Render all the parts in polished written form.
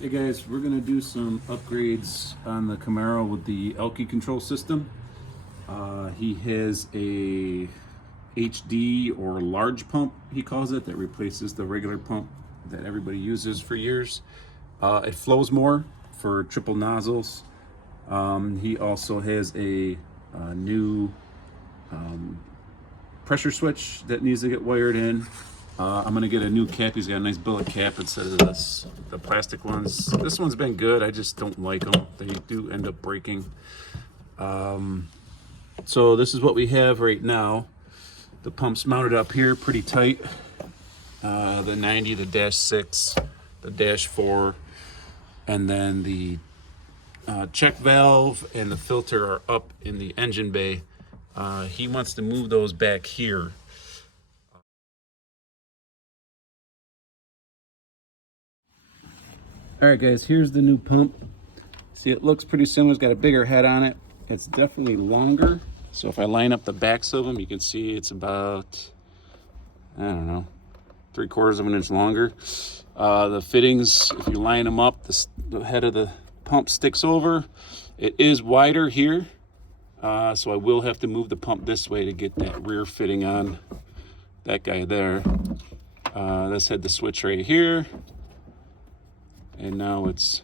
Hey guys, we're gonna do some upgrades on the Camaro with the Alky Control system. He has a HD or large pump, he calls it, that replaces the regular pump that everybody uses for years. It flows more for triple nozzles. He also has a new pressure switch that needs to get wired in. I'm gonna get a new cap. He's got a nice billet cap instead of the plastic ones. This one's been good. I just don't like them. They do end up breaking. So this is what we have right now. The pump's mounted up here pretty tight. The 90, the dash 6, the dash 4, and then the check valve and the filter are up in the engine bay. He wants to move those back here. All right, guys, here's the new pump. See, it looks pretty similar. It's got a bigger head on it. It's definitely longer. So if I line up the backs of them, you can see it's about, I don't know, 3/4 of an inch longer. The fittings, if you line them up, the head of the pump sticks over. It is wider here, so I will have to move the pump this way to get that rear fitting on that guy there. This had the switch right here. And now it's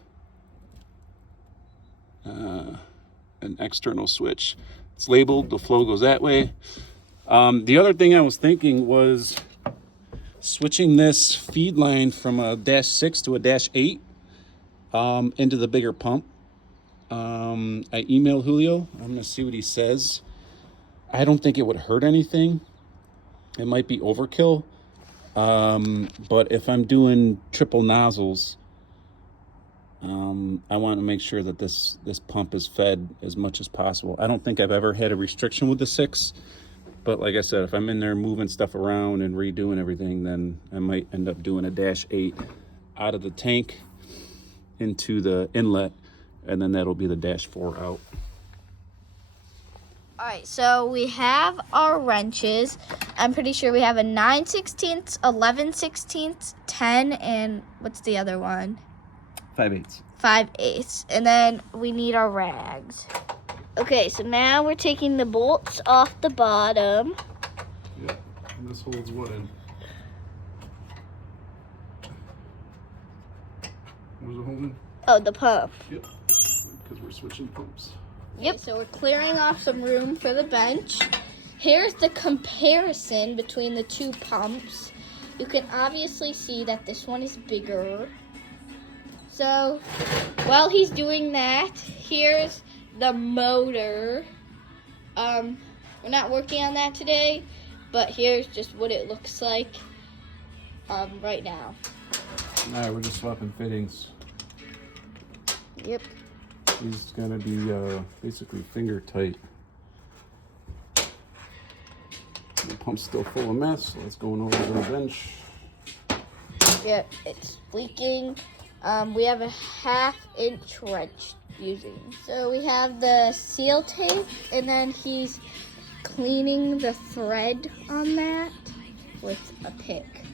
an external switch. It's labeled, the flow goes that way. The other thing I was thinking was switching this feed line from a dash 6 to a dash 8 into the bigger pump. I emailed Julio. I'm gonna see what he says. I don't think it would hurt anything. It might be overkill. But if I'm doing triple nozzles, I want to make sure that this pump is fed as much as possible. I don't think I've ever had a restriction with the 6, but like I said, if I'm in there moving stuff around and redoing everything, then I might end up doing a dash 8 out of the tank into the inlet, and then that'll be the dash 4 out. All right, so we have our wrenches. I'm pretty sure we have a 9/16, 11/16, 10, and what's the other one? 5/8. 5/8, and then we need our rags. Okay, so now we're taking the bolts off the bottom. Yeah, and this holds what in? Where's it holding? Oh, the pump. Yep, because we're switching pumps. Yep, so we're clearing off some room for the bench. Here's the comparison between the two pumps. You can obviously see that this one is bigger. So, while he's doing that, here's the motor. We're not working on that today, but here's just what it looks like right now. All right, we're just swapping fittings. Yep. He's gonna be basically finger tight. The pump's still full of mess, so it's going over to the bench. Yep, it's leaking. We have a 1/2-inch wrench using. So we have the seal tape, and then he's cleaning the thread on that with a pick.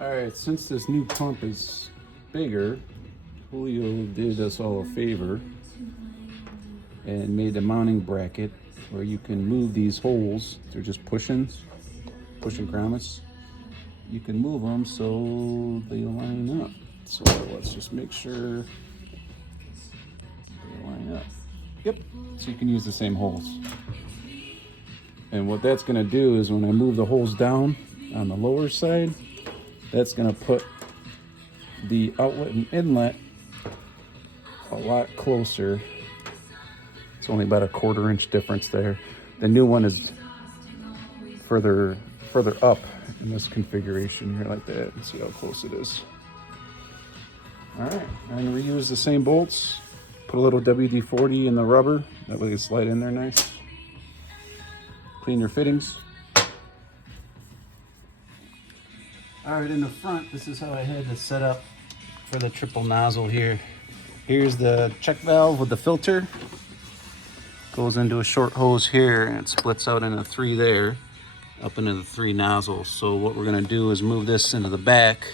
All right, since this new pump is bigger, Julio did us all a favor and made a mounting bracket where you can move these holes. They're just pushing grommets. You can move them so they line up. So let's just make sure they line up. Yep, so you can use the same holes. And what that's gonna do is when I move the holes down on the lower side, that's gonna put the outlet and inlet a lot closer. It's only about a 1/4 inch difference there. The new one is further up in this configuration here like that. Let's see how close it is. All right, I'm gonna reuse the same bolts. Put a little WD-40 in the rubber. That way it can slide in there nice. Clean your fittings. All right, in the front, this is how I had this set up for the triple nozzle here. Here's the check valve with the filter. Goes into a short hose here and it splits out into 3 there, up into the 3 nozzles. So what we're gonna do is move this into the back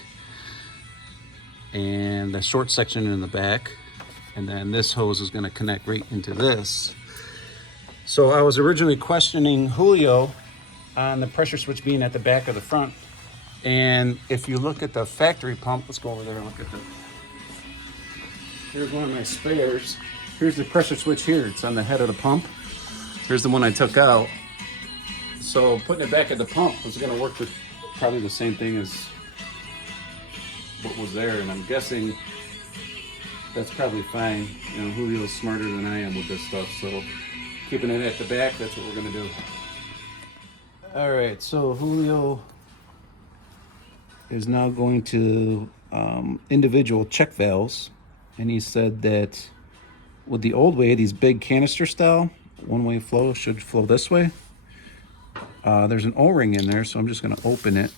and the short section in the back. And then this hose is gonna connect right into this. So I was originally questioning Julio on the pressure switch being at the back of the front. And if you look at the factory pump, let's go over there and look at the, here's one of my spares. Here's the pressure switch here. It's on the head of the pump. Here's the one I took out. So putting it back at the pump is gonna work with probably the same thing as what was there. And I'm guessing that's probably fine. You know, Julio's smarter than I am with this stuff. So keeping it at the back, that's what we're gonna do. All right, so Julio is now going to individual check valves, and he said that with the old way, these big canister style one-way flow should flow this way. There's an O-ring in there, so I'm just going to open it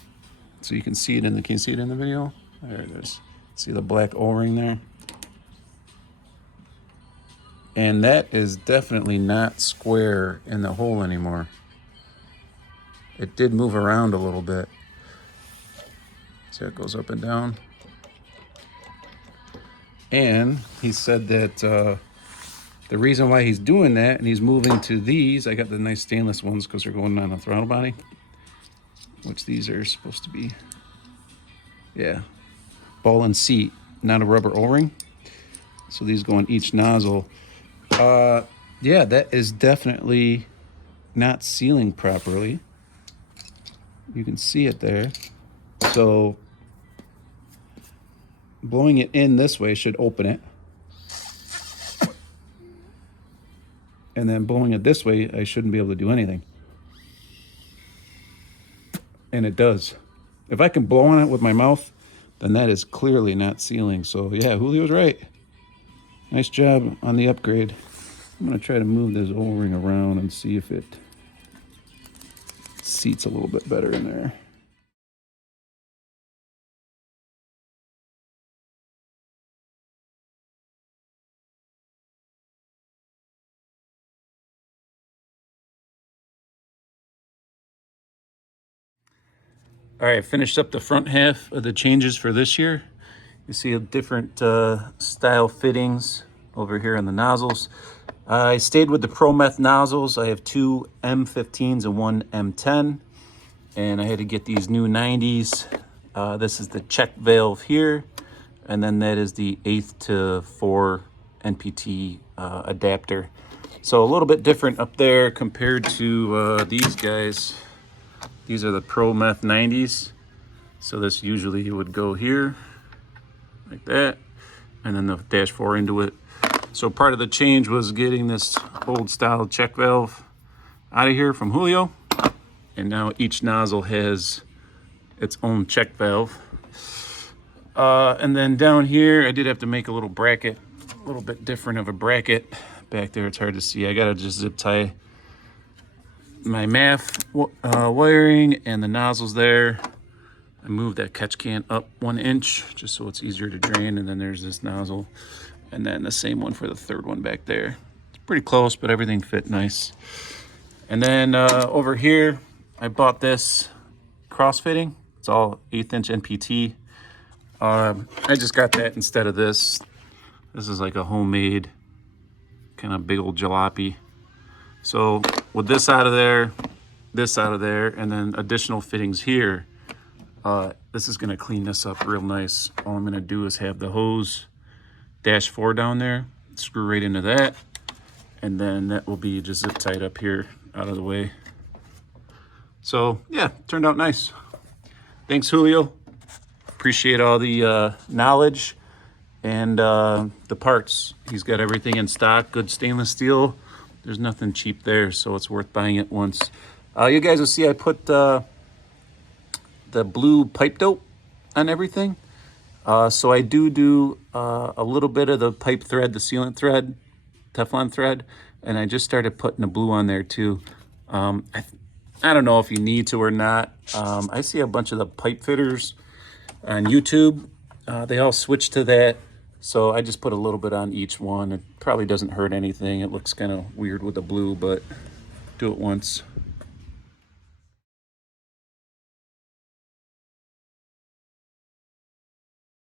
so you can see it in the. Can you see it in the video? There it is. See the black O-ring there? And that is definitely not square in the hole anymore. It did move around a little bit. See how it goes up and down? And he said that the reason why he's doing that and he's moving to these, I got the nice stainless ones because they're going on the throttle body, which these are supposed to be, yeah, ball and seat, not a rubber O-ring. So these go on each nozzle. Yeah, that is definitely not sealing properly. You can see it there. So blowing it in this way should open it. And then blowing it this way, I shouldn't be able to do anything. And it does. If I can blow on it with my mouth, then that is clearly not sealing. So yeah, Julio's right. Nice job on the upgrade. I'm gonna try to move this O-ring around and see if it seats a little bit better in there. All right, finished up the front half of the changes for this year. You see a different style fittings over here on the nozzles. I stayed with the Pro Meth nozzles. I have two M15s and one M10. And I had to get these new 90s. This is the check valve here. And then that is the 8 to 4 NPT adapter. So a little bit different up there compared to these guys. These are the Pro Meth 90s. So this usually would go here, like that, and then the dash 4 into it. So part of the change was getting this old style check valve out of here from Julio. And now each nozzle has its own check valve. And then down here, I did have to make a little bracket, a little bit different of a bracket. Back there, it's hard to see. I gotta just zip tie my Meth wiring and the nozzles there. I moved that catch can up 1 inch just so it's easier to drain. And then there's this nozzle, and then the same one for the third one back there. It's pretty close, but everything fit nice. And then over here, I bought this cross fitting. It's all 1/8 inch NPT. I just got that instead of this. This is like a homemade kind of big old jalopy. So with this out of there, and then additional fittings here, this is gonna clean this up real nice. All I'm gonna do is have the hose dash 4 down there, screw right into that, and then that will be just zip tied up here out of the way. So yeah, turned out nice. Thanks, Julio. Appreciate all the knowledge and the parts. He's got everything in stock, good stainless steel. There's nothing cheap there, so it's worth buying it once. You guys will see I put the blue pipe dope on everything. So I do a little bit of the pipe thread, the sealant thread, Teflon thread, and I just started putting the blue on there too. I don't know if you need to or not. I see a bunch of the pipe fitters on YouTube. They all switch to that. So I just put a little bit on each one. It probably doesn't hurt anything. It looks kind of weird with the blue, but do it once.